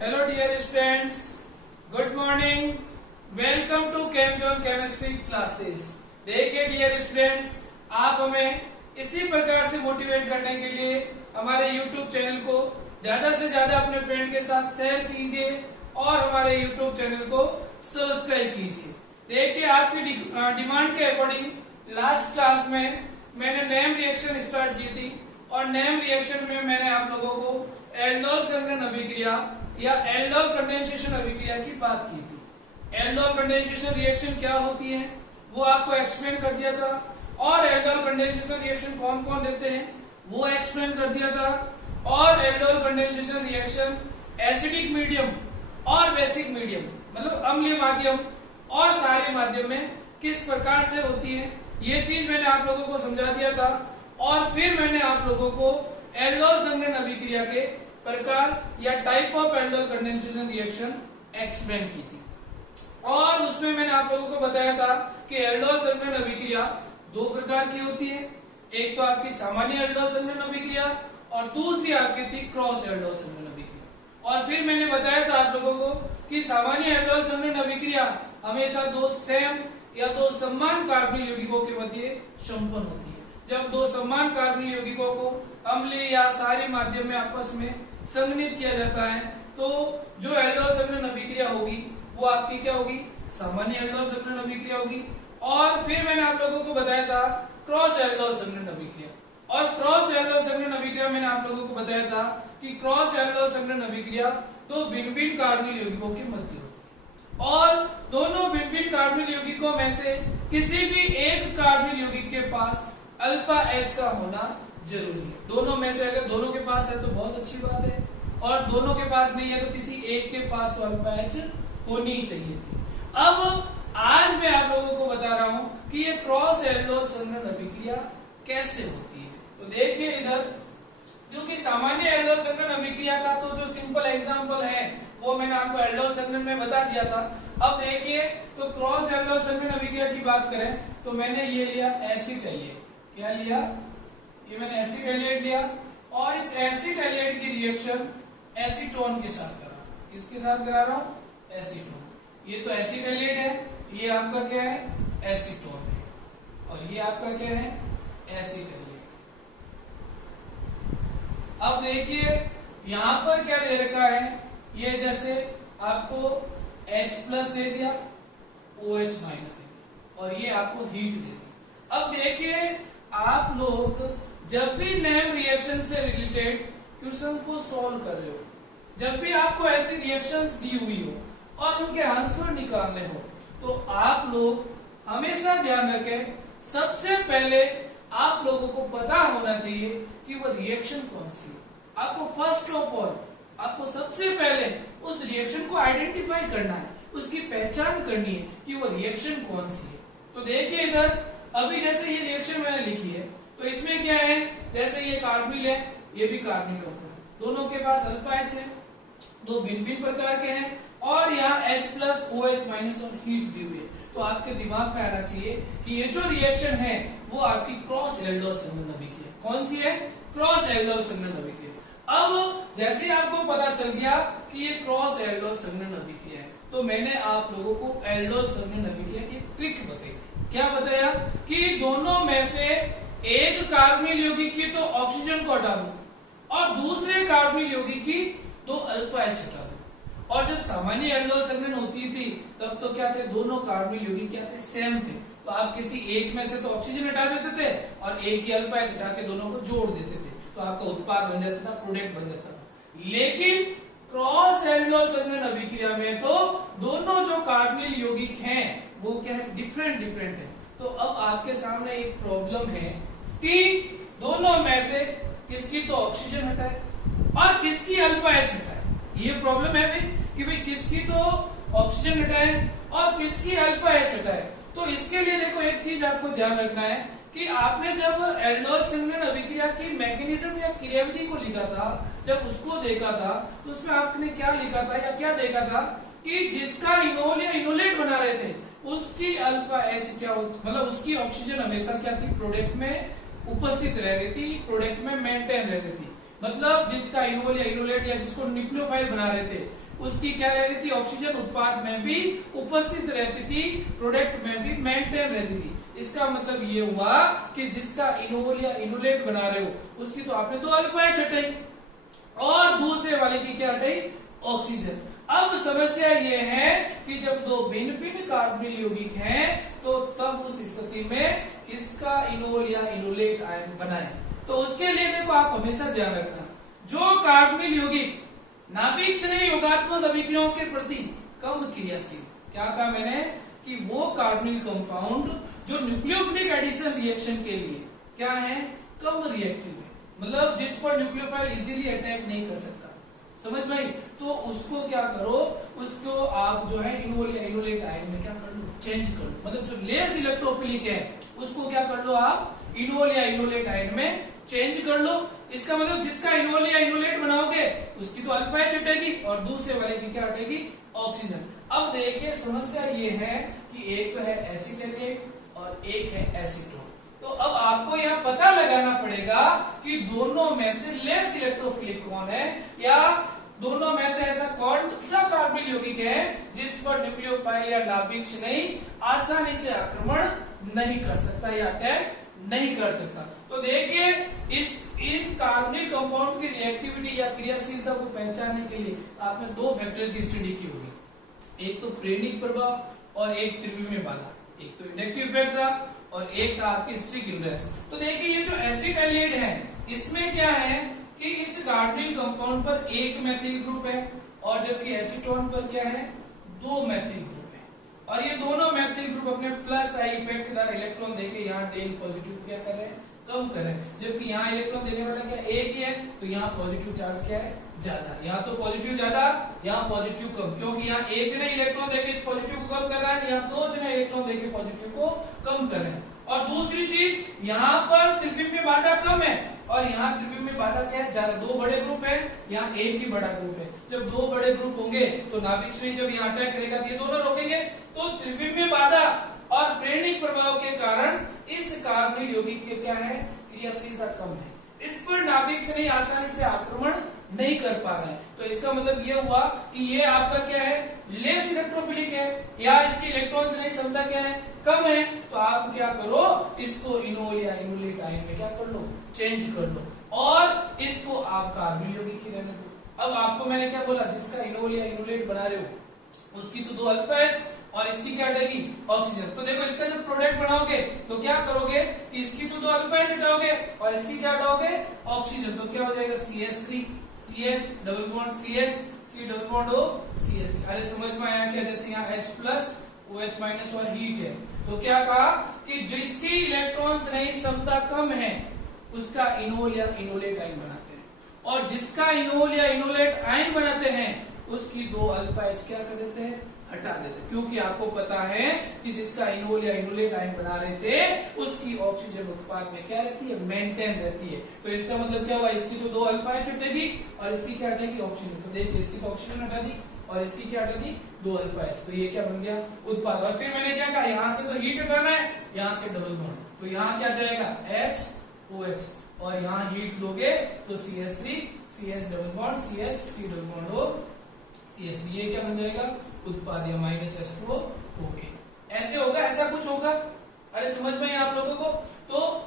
Hello dear students, good morning. Welcome to Chemzone chemistry classes. देखिए dear students, आप हमें इसी प्रकार से मोटिवेट करने के लिए हमारे YouTube चैनल को ज्यादा से ज्यादा अपने फ्रेंड के साथ शेयर कीजिए और हमारे YouTube चैनल को सब्सक्राइब कीजिए। देखिए, आपकी डिमांड के अकॉर्डिंग लास्ट क्लास में मैंने नेम रिएक्शन स्टार्ट की थी और नेम रिएक्शन में मैंने आप लोगों को एल्डोल संघनन अभिक्रिया या एल्डोल कंडेंसेशन अभिक्रिया की बात की थी। एल्डोल कंडेंसेशन रिएक्शन क्या होती है वो आपको एक्सप्लेन कर दिया था और एल्डोल कंडेंसेशन रिएक्शन कौन कौन देते हैं वो एक्सप्लेन कर दिया था। और aldol condensation reaction acidic medium और बेसिक मीडियम मतलब अम्लीय माध्यम और क्षारीय माध्यम में किस प्रकार से होती है ये चीज मैंने आप लोगों को समझा दिया था। और फिर मैंने आप लोगों को एल्डोल संघनन अभिक्रिया के प्रकार या type of aldol condensation reaction explain की थी। और उसमें मैंने आप लोगों को बताया था कि एल्डोल संघनन अभिक्रिया दो प्रकार की होती है। एक तो आपकी सामान्य एल्डोल संघनन अभिक्रिया और दूसरी आपकी थी क्रॉस एल्डोल संघनन अभिक्रिया। और फिर मैंने बताया था आप लोगों को कि सामान्य एल्डोल संघनन अभिक्रिया हमेशा दो सेम या दो समान कार्बोनिल यौगिकों के मध्य संपन्न होती है। जब दो समान कार्बोनिल यौगिकों को अम्लीय या क्षारीय माध्यम में आपस में संघनित किया जाता है तो जो एल्डोल संघनन अभिक्रिया होगी वो आपकी क्या होगी, सामान्य एल्डोल संघनन अभिक्रिया होगी। और फिर मैंने आप लोगों को बताया था क्रॉस एल्डोल संघनन अभिक्रिया। और क्रॉस एल्डोल संघनन अभिक्रिया मैंने आप लोगों को बताया था कि क्रॉस एल्डोल संघनन अभिक्रिया दो भिन्न भिन्न कार्बोनिल यौगिकों के मध्य होती है और दोनों भिन्न भिन्न कार्बोनिल यौगिकों में से किसी भी एक कार्बोनिल यौगिक के पास अल्फा एच का होना जरूरी है। दोनों में से अगर दोनों के पास है तो बहुत अच्छी बात है और दोनों के पास नहीं है तो किसी एक के पास तो अल्फा एच होनी चाहिए थी। अब आज मैं आप लोगों को बता रहा हूं कि ये क्रॉस एल्डोल संघनन अभिक्रिया कैसे होती है। तो देखिए इधर, जो कि सामान्य एल्डोल संघनन अभिक्रिया का तो जो सिंपल एग्जांपल है वो मैंने आपको एल्डोल संघनन में बता दिया था। अब देखिए, तो क्रॉस एल्डोल संघनन अभिक्रिया की बात करें तो मैंने ये लिया एसिड एलिएट। क्या लिया? ये मैंने एसिड एलिएट लिया और इस एसिड एलिएट की रिएक्शन एसीटोन के साथ करा। किसके साथ करा रहा हूं? एसीटोन। ये तो एसिड एलिएट है, ये आपका क्या है? एसीटोन है और ये आपका क्या है? Acid Elliott. अब देखिए यहां पर क्या दे रखा है, ये जैसे आपको H+ दे दिया, OH- दे दिया और ये आपको हीट दे दी। अब देखिए आप लोग जब भी नेम रिएक्शन से रिलेटेड क्वेश्चन को सॉल्व कर रहे हो, जब भी आपको ऐसी रिएक्शंस दी हुई हो और उनके आंसर निकालने हो तो आप लोग हमेशा ध्यान रखें, सबसे पहले आप लोगों को पता होना चाहिए कि वो रिएक्शन कौन सी है। आपको फर्स्ट ऑफ ऑल आपको सबसे पहले उस रिएक्शन को आइडेंटिफाई करना है, उसकी पहचान करनी है कि वो रिएक्शन कौन सी है। तो देखिए इधर, अभी जैसे ये रिएक्शन मैंने लिखी है तो इसमें क्या है, जैसे ये कार्बोनिल है, ये भी कार्बोनिल कंपाउंड है, दोनों के पास अल्फा एच है, दो भिन्न भिन्न प्रकार के हैं और यहाँ H+ OH- और हीट दी हुई है। तो आपके दिमाग में आना चाहिए कि ये जो रिएक्शन है वो आपकी क्रॉस एल्डोल संघनन अभिक्रिया। कौन सी है? क्रॉस एल्डोल संघनन अभिक्रिया। अब जैसे ही आपको पता चल गया कि ये क्रॉस एल्डोल संघनन अभिक्रिया है तो मैंने आप लोगों को एल्डोल संघनन अभिक्रिया की ट्रिक बताई थी। क्या बताया कि दोनों में से एक कार्बोनिल यौगिक की तो ऑक्सीजन को हटा दो और दूसरे कार्बोनिल यौगिक की तो अल्फा एच हटा दो। और जब सामान्य एल्डोल संघनन होती थी तब तो क्या थे, दोनों कार्बोनिल यौगिक क्या थे? सेम थे। तो आप किसी एक में से तो ऑक्सीजन हटा देते थे और एक की अल्फा एच हटा के दोनों को जोड़ देते थे तो आपका उत्पाद बन जाता था, प्रोडक्ट बन जाता था। लेकिन क्रॉस एल्डोल संघनन अभिक्रिया में तो दोनों जो कार्बोनिल यौगिक हैं वो क्या है? डिफरेंट है। तो अब आपके सामने एक प्रॉब्लम है कि दोनों में से किसकी तो ऑक्सीजन हटाए और किसकी अल्फा एच हटाए। ये प्रॉब्लम है भाई कि भाई किसकी तो ऑक्सीजन हटाए और किसकी अल्फा एच हटाए। तो इसके लिए देखो एक चीज आपको ध्यान रखना है कि आपने जब एल्डोल संघनन अभिक्रिया की मैकेनिज्म या क्रियाविधि को लिखा था, जब उसको देखा था तो उसमें आपने क्या लिखा था या क्या देखा था कि जिसका इनोल या इनोलेट बना रहे थे उसकी अल्फा एच क्या मतलब उसकी ऑक्सीजन हमेशा क्या थी? प्रोडक्ट में उपस्थित रह रही थी, प्रोडक्ट में मेंटेन रहती थी। मतलब जिसका इनोल या इनोलेट या जिसको न्यूक्लियोफाइल बना रहे थे उसकी क्या रह रही थी, ऑक्सीजन उत्पाद में भी उपस्थित रहती थी, प्रोडक्ट में भी मेंटेन रहती थी। इसका मतलब ये हुआ कि जिसका इनोल या इनोलेट बना रहे हो उसकी तो आपने तो अल्फा एच हटाई और दूसरे वाले की क्या हटाई, ऑक्सीजन। अब समस्या ये है कि जब दो भिन्न भिन्न कार्बोनिल यौगिक हैं तो तब उस स्थिति में किसका इनोल या इनोलेट आयन बनाए। तो उसके लिए देखो आप हमेशा ध्यान रखना, जो कार्बोनिल यौगिक नाभिक स्नेह योगात्मक अभिक्रियाओं के प्रति कम क्रियाशील, क्या कहा मैंने कि वो कार्बोनिल कंपाउंड जो न्यूक्लियोफिलिक एडिशन रिएक्शन के लिए क्या है, कम रिएक्टिव है, मतलब जिस पर न्यूक्लियोफाइल इजीली अटैक नहीं कर सकता, समझ में आई। तो उसको क्या करो, उसको आप जो है इनोल या इनोलेट आयन में क्या कर लो, चेंज कर लो, मतलब जो लेस इलेक्ट्रोफिलिक है उसको क्या कर लो आप इनोल या इनोलेट आयन में चेंज कर लो। इसका मतलब जिसका इनोल या इनोलेट बनाओगे उसकी तो अल्फा एच हटेगी और दूसरे वाले की क्या हटेगी, ऑक्सीजन। अब देखिए समस्या ये है कि एक तो है एसिटेट और एक है एसीटोन। तो अब आपको यह पता लगाना पड़ेगा कि दोनों में से लेस इलेक्ट्रोफिलिक कौन है, या दोनों में से ऐसा कौन सा कार्बोनिल यौगिक है जिस पर न्यूक्लियोफाइल या नाभिक स्नेह आसानी से आक्रमण नहीं कर सकता या अटैक नहीं कर सकता। तो देखिए इन कार्बोनिल कंपाउंड की रिएक्टिविटी या क्रियाशीलता को पहचानने के लिए आपने दो फैक्टर की स्टडी की होगी, एक तो प्रेरणिक प्रभाव और एक त्रिविमीय बाधा, एक तो इंडक्टिव इफेक्ट था और एक था आपकी स्ट्रिक इंड्रेस। तो देखिए ये जो एसिड एल्डिहाइड है इसमें क्या है कि इस कार्बोनिल कंपाउंड पर एक मैथिल ग्रुप है और जबकि एसीटोन पर क्या है, दो मैथिल ग्रुप है, और ये दोनों मैथिल ग्रुप अपने प्लस आई इफेक्ट द्वारा इलेक्ट्रॉन देके यहाँ डेल पॉजिटिव क्या कर रहे हैं, कम कर रहे हैं, जबकि यहाँ इलेक्ट्रॉन देने वाला क्या एक ही है, तो यहाँ पॉजिटिव चार्ज क्या है, ज्यादा, यहाँ तो पॉजिटिव ज्यादा, यहाँ पॉजिटिव कम, क्योंकि यहाँ एक जने इलेक्ट्रॉन देके इस पॉजिटिव को कम कर रहा है, यहाँ दो जने इलेक्ट्रॉन देके पॉजिटिव को कम कर रहे हैं। और दूसरी चीज यहाँ पर त्रिविमीय बाधा कम है और यहाँ त्रिविमीय बाधा क्या है, ज्यादा, दो बड़े ग्रुप है, यहाँ एक ही बड़ा ग्रुप है। जब दो बड़े ग्रुप होंगे तो नाभिक स्नेह जब यहाँ अटैक करेगा तो ये दोनों रोकेंगे। तो त्रिविमीय बाधा और प्रेरणिक प्रभाव के कारण इस कार्बोनिल यौगिक के क्या है, क्रियाशीलता कम है, इस पर नाभिक स्नेह आसानी से आक्रमण नहीं कर पा रहा है। तो इसका मतलब ये हुआ कि ये आपका क्या है, लेस इलेक्ट्रोफिलिक है या इसकी इलेक्ट्रॉन स्नेह क्षमता क्या है, कम है। तो आप क्या करो, इसको इनोल या इनोलेट आयन में क्या कर लो, चेंज कर लो और इसको आप कार्बोनिल यौगिक की रहने दो। अब आपको मैंने क्या बोला, जिसका इनोल या इनोलेट बना रहे हो उसकी तो दो अल्फा एच और इसकी क्या हटेगी, ऑक्सीजन। तो देखो इसका जब प्रोडक्ट बनाओगे तो क्या करोगे कि इसकी तो दो अल्फा एच हटाओगे और इसकी क्या हटाओगे, ऑक्सीजन। तो क्या हो जाएगा CH3 CH double bond CH C double bond O CH3। अरे समझ में आया क्या, जैसे यहाँ H प्लस OH माइनस और हीट है, तो क्या कहा कि जिसकी इलेक्ट्रॉन स्नेह क्षमता कम है उसका इनोल या इनोलेट आयन बनाते हैं, और जिसका इनोल या इनोलेट आयन बनाते हैं उसकी दो अल्फा एच क्या कर देते हैं, हटा देते हैं, क्योंकि आपको पता है कि जिसका इनोल या इनोलेट आयन बना रहे थे उसकी ऑक्सीजन उत्पाद में क्या रहती है, मेंटेन रहती है। तो इसका मतलब क्या हुआ, इसकी तो दो अल्फा एच हटेगी और इसकी क्या हटेगी, ऑक्सीजन। तो देखिए इसकी तो ऑक्सीजन हटा दी और इसकी क्या हटा दी, दो अल्फा एच। तो ये क्या बन गया, उत्पाद। और फिर मैंने क्या कहा, यहाँ से तो हीट हटाना है, यहाँ से डबल बॉन्ड, तो यहाँ क्या जाएगा H OH और यहाँ हीट दोगे तो CH3 CH double bond CH C double bond O CH3, ये क्या बन जाएगा, उत्पाद या माइनस H2O। ओके, ऐसे होगा, ऐसा कुछ होगा। अरे समझ में आप लोगों को। तो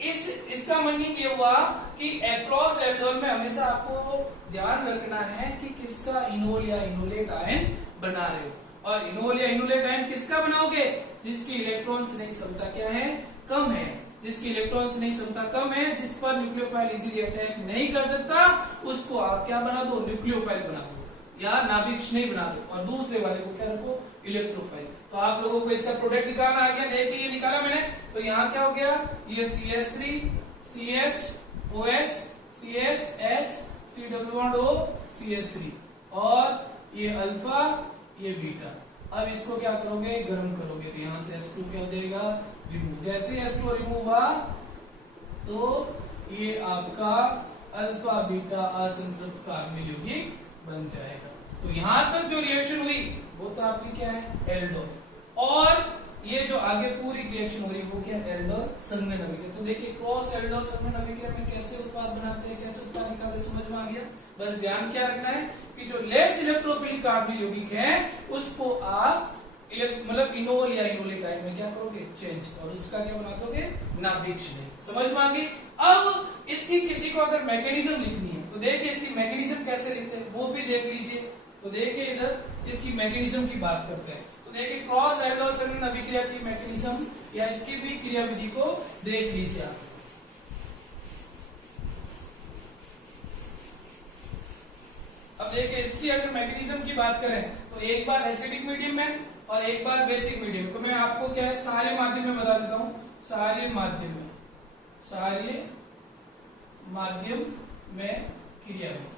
इसका मीनिंग ये हुआ कि एक्रॉस एल्डोल में हमेशा आपको ध्यान रखना है कि किसका इनोल या इनोलेट आयन बना रहे हो, और इनोल या इनोलेट आयन किसका बनाओगे, जिसकी इलेक्ट्रॉन स्नेह क्षमता क्या है, कम है, जिसकी इलेक्ट्रॉन स्नेह क्षमता कम है, जिस पर न्यूक्लियोफाइल इजीली अटैक नहीं कर सकता, उसको आप क्या बना दो, न्यूक्लियोफाइल बना दो या नाभिक स्नेह बना दो, और दूसरे वाले को क्या रखो, इलेक्ट्रोफाइल। तो आप लोगों को इसका प्रोडक्ट निकालना आ गया, देखिए ये निकाला मैंने। तो यहाँ क्या हो गया, ये CH3 CH OH CH H C double bond O CH3 और ये अल्फा ये बीटा। अब इसको क्या करोगे, गर्म करोगे, तो यहाँ से H2 क्या हो जाएगा, रिमूव। जैसे H2 रिमूव हुआ तो ये आपका अल्फा बीटा असंतृप्त कार्बोनिल यौगिक बन जाएगा। तो यहां तक जो रिएक्शन हुई वो तो आपकी क्या है, एल्डोल। और ये जो आगे पूरी रिएक्शन हो रही है वो क्या एल्डोल संघनन अभिक्रिया। तो देखिए क्रॉस एल्डोल संघनन अभिक्रिया में कैसे उत्पाद बनाते हैं, कैसे उत्पाद निकालते हैं, समझ में आ गया। बस ध्यान क्या रखना है कि जो लेस इलेक्ट्रोफिलिक कार्बोनिल यौगिक है उसको आप मतलब इनोल या इनोलेट आयन में क्या करोगे चेंज, और उसका क्या बना दोगे नाभिक श्रेणी। समझ में आ गई। अब इसकी किसी को अगर मैकेनिज्म लिखनी है तो देखिए इसकी मैकेनिज्म कैसे लिखते हैं वो भी देख लीजिए। तो देखिए इधर इसकी मैकेनिज्म की बात करते हैं। तो देखिए क्रॉस एल्डोल संघनन अभिक्रिया की मैकेनिज्म या इसकी भी क्रियाविधि को देख लीजिए आप। अब देखिए इसकी अगर मैकेनिज्म की बात करें तो एक बार एसिडिक मीडियम में और एक बार बेसिक मीडियम। तो मैं आपको क्या है सारे माध्यम में बता देता हूं, सारे माध्यम में क्रियाविधि।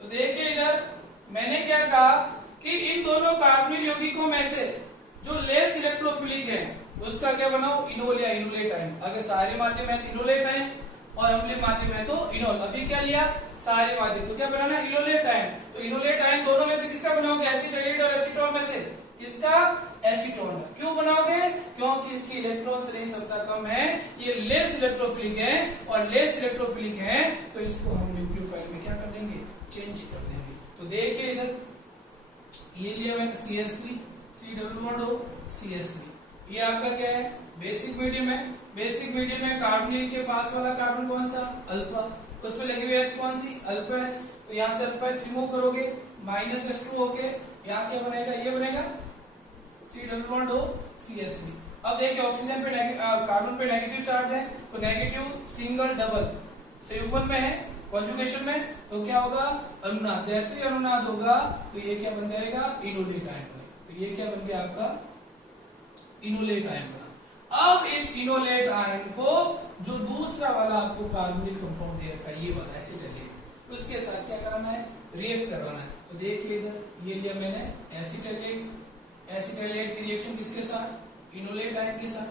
तो देखिए इधर मैंने क्या कहा कि इन दोनों कार्बोनिल यौगिकों में से जो लेस इलेक्ट्रोफिलिक है उसका क्या बनाओ इनोल या इनोलेट आयन। अगर सारे माध्यम है तो इनोलेट आयन और अम्लीय माध्यम है तो इनोल। अभी क्या लिया सारे माध्यम, तो क्या बनाना इनोलेट आयन। तो इनोलेट आयन दोनों में से किसका बनाओगे एसिटाइलेट और एसीटोन में से किसका एसीटोन। क्यों बनाओगे क्योंकि इसकी इलेक्ट्रॉन श्रेणी क्षमता कम है, ये लेस इलेक्ट्रोफिलिक है और लेस इलेक्ट्रोफिलिक है तो इसको हम न्यूक्लियोफाइल में क्या कर देंगे चेंज कर देंगे। तो देखिए इधर ये लिया मैंने CH3 C double bond O CH3, ये आपका क्या है बेसिक मीडियम है। बेसिक मीडियम में कार्बोनिल के पास वाला कार्बन कौन सा अल्फा, उसमें लगी हुई H कौन सी अल्फा H। तो यहाँ से अल्फा H रिमूव करोगे -H2 होके यहाँ क्या बनेगा ये बनेगा C double bond O CH3। अब देखिए ऑक्सीजन पे कार्बन पे नेगेटिव चार्ज है तो नेगेटिव सिंगल डबल संयुग्मन में है कॉन्जुगेशन में, तो क्या होगा अनुनाद। जैसे ही अनुनाद होगा तो ये क्या बन जाएगा इनोलेट आयन। तो ये क्या बन गया आपका इनोलेट आयन बना। अब इस इनोलेट आयन को जो दूसरा वाला आपको कार्बोनिल कंपाउंड दे रखा है ये वाला एसिटाइलेट, उसके साथ क्या कराना है रिएक्ट करवाना है। तो देखिए इधर ये लिया मैंने एसिटाइलेट की रिएक्शन किसके साथ इनोलेट आयन के साथ,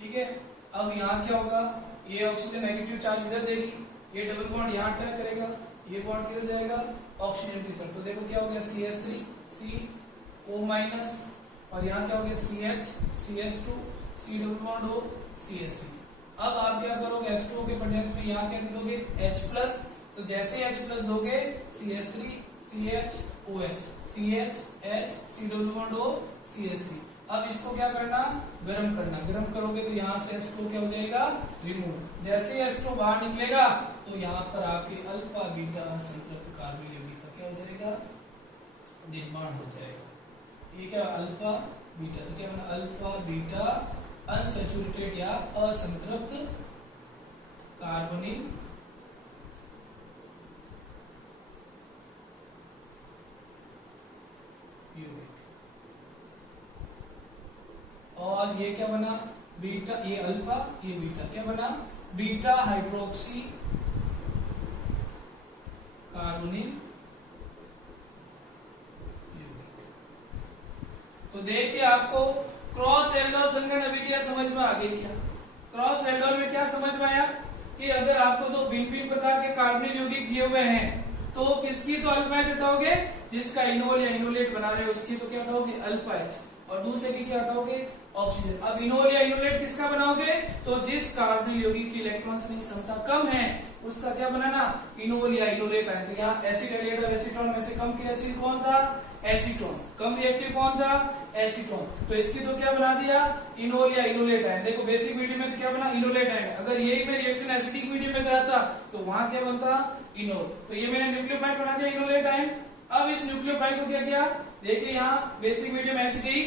ठीक है। अब यहाँ क्या होगा ये ऑक्सीजन नेगेटिव चार्ज इधर देगी, ये डबल बॉन्ड यहाँ अटैक करेगा, ये बॉन्ड किधर जाएगा ऑक्सीजन की तरफ। तो देखो क्या हो गया CH3 CO- और यहाँ क्या हो गया CH CH2 C double bond O CH3। अब आप क्या करोगे H2O के प्रेजेंस में यहाँ क्या दोगे H+, तो जैसे H+ दोगे CH3 CH OH CH H C double bond O CH3। अब इसको क्या करना गर्म करना, गर्म करोगे तो यहाँ से H2O क्या हो जाएगा रिमूव। जैसे H2O बाहर निकलेगा तो यहाँ पर आपके अल्फा बीटा संतृप्त कार्बोनिल यौगिक का क्या हो जाएगा निर्माण हो जाएगा। ये क्या अल्फा बीटा, तो क्या बना अल्फा बीटा अनसैचुरेटेड या असंतृप्त कार्बोनिल यौगिक। और ये क्या बना बीटा, ये अल्फा ये बीटा, क्या बना बीटा हाइड्रोक्सी कार्बोनिल यौगिक। तो देखिए आपको क्रॉस एल्डोल संघनन अभिक्रिया समझ में आ गई क्या। क्रॉस एल्डोल में क्या समझ में आया कि अगर आपको दो भिन्न प्रकार के कार्बोनिल यौगिक दिए हुए हैं तो किसकी तो अल्फा H हटाओगे, जिसका इनोल या इनोलेट बना रहे हो उसकी तो क्या हटाओगे अल्फा H, और दूसरे की क्या हटाओगे ऑक्सीजन। अब इनोल या इनोलेट किसका बनाओगे तो जिस कार्बोनिल यौगिक की इलेक्ट्रॉन की क्षमता कम है उसका क्या बनाना इनोल या इनोलेट आयन। तो यहाँ एसिटाइलेट और एसीटोन में से कम क्रियाशील कौन था एसीटोन, कम रिएक्टिव कौन था एसीटोन। तो इसकी तो क्या बना दिया इनोल या इनोलेट आयन। देखो बेसिक मीडियम में तो क्या बना इनोलेट आयन, अगर यही मैं रिएक्शन एसिडिक मीडियम में कराता तो वहां क्या बनता इनोल। तो ये मैंने न्यूक्लियोफाइल बना दिया इनोलेट आयन। अब इस न्यूक्लियोफाइल को क्या किया देखिए यहाँ बेसिक मीडियम H गई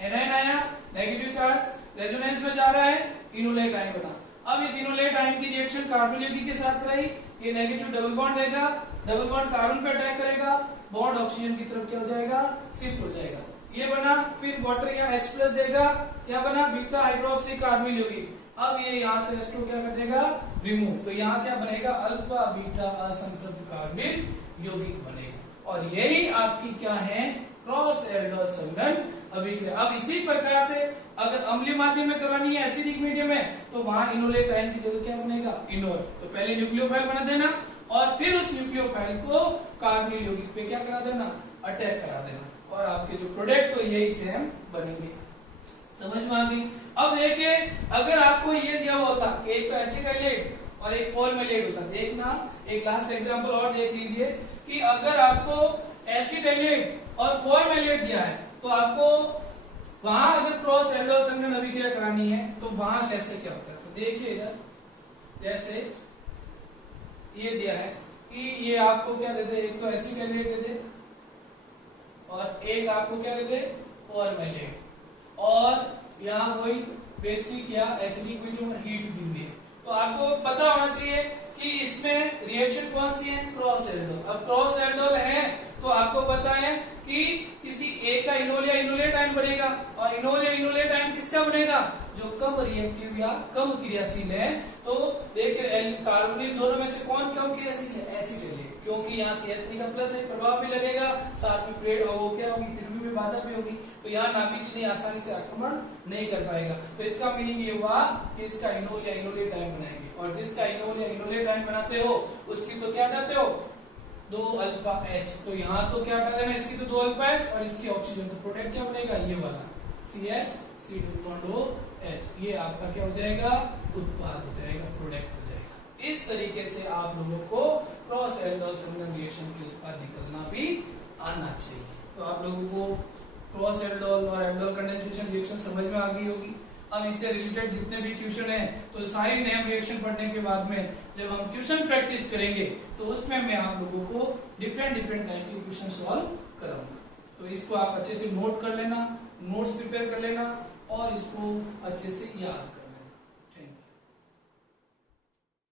एनायन आया नेगेटिव चार्ज रेजोनेंस में जा रहा है इनोलेट आयन बना। अब इस इनोलेट आयन की रिएक्शन कार्बोनिल यौगिक के साथ कराई, ये नेगेटिव डबल बॉन्ड देगा, डबल बॉन्ड कार्बन पे अटैक करेगा, बॉन्ड ऑक्सीजन की तरफ क्या हो जाएगा शिफ्ट हो जाएगा, ये बना। फिर वाटर यहाँ H+ देगा, क्या बना बीटा हाइड्रोक्सी कार्बोनिल यौगिक। अब ये यहाँ से H2 क्या कर देगा रिमूव, तो यहाँ क्या बनेगा अल्फा बीटा असंतृप्त कार्बोनिल यौगिक बनेगा। और यही आपकी क्या है क्रॉस एल्डोल संघनन अभिक्रिया। अब इसी प्रकार से अगर अम्लीय माध्यम में करानी है एसिडिक मीडियम में तो वहां इनोलेट आयन की जगह क्या बनेगा इनोल। तो पहले न्यूक्लियोफाइल बना देना और फिर उस न्यूक्लियोफाइल को कार्बोनिल यौगिक पे क्या करा देना अटैक करा देना। और आपके जो प्रोडक्ट हो यही सेम बनेंगे। समझ में आ गई? अब देखिए अगर आपको ये दिया हुआ होता कि एक तो एसिटाइलेट और एक फॉर्मेलेट होता, देखना एक लास्ट एग्जांपल और देख लीजिए कि अगर आपको एसिटाइलेट और फॉर्मेलेट दिया है तो आपको वहां अगर क्रॉस एल्डोल संघनन अभिक्रिया करानी है तो वहां कैसे क्या होता है। तो देखिए इधर जैसे ये दिया है कि ये आपको क्या दे दे, एक तो एसिटाइलेट दे दे और एक आपको क्या दे दे, फॉर्मेलेट, और यहाँ कोई बेसिक या एसिडिक मीडियम और हीट दी हुई है। तो आपको पता होना चाहिए कि इसमें रिएक्शन कौन सी है, क्रॉस एल्डोल। अब क्रॉस एल्डोल है तो आपको पता है कि किसी एक का इनोल या इनोलेट आयन बनेगा, और इनोल या इनोलेट आयन किसका बनेगा, जो कम रिएक्टिव या कम क्रियाशील है। तो देखिए कार्बोनिल दोनों में से कौन कम क्रियाशील है, एसिटाइलेट, क्योंकि यहाँ CH3 का प्लस है, प्रभाव भी लगेगा, साथ में प्लेट वो क्या होगी, त्रिभुज में बाधा भी होगी, तो यहाँ नाभिक नहीं आसानी से आक्रमण नहीं कर पाएगा। तो इसका मीनिंग ये हुआ कि इसका इनोल या इनोलेट आयन बनाएंगे, और जिसका इनोल या इनोलेट आयन बनाते हो उसकी तो क्या करते हो, 2 अल्फा H। तो यहाँ तो क्या हटा देना, इसकी तो 2 अल्फा H और इसकी ऑक्सीजन, तो प्रोडक्ट क्या बनेगा, ये वाला CH2 ये आपका क्या हो जाएगा, उत्पाद हो जाएगा, प्रोडक्ट हो जाएगा। इस तरीके से आप लोगों को क्रॉस एल्डोल संघनन रिएक्शन के उत्पाद निकलना भी आना चाहिए। तो आप लोगों को क्रॉस एल्डोल और एल्डोल कंडेंसेशन रिएक्शन समझ में आ गई होगी। अब इससे रिलेटेड जितने भी क्वेश्चन हैं तो सारी नेम रिएक्शन पढ़ने के बाद में जब हम क्वेश्चन प्रैक्टिस करेंगे तो उसमें मैं आप लोगों को डिफरेंट टाइप के क्वेश्चन सॉल्व कराऊंगा। तो इसको आप अच्छे से नोट कर लेना, नोट्स प्रिपेयर कर लेना और इसको अच्छे से याद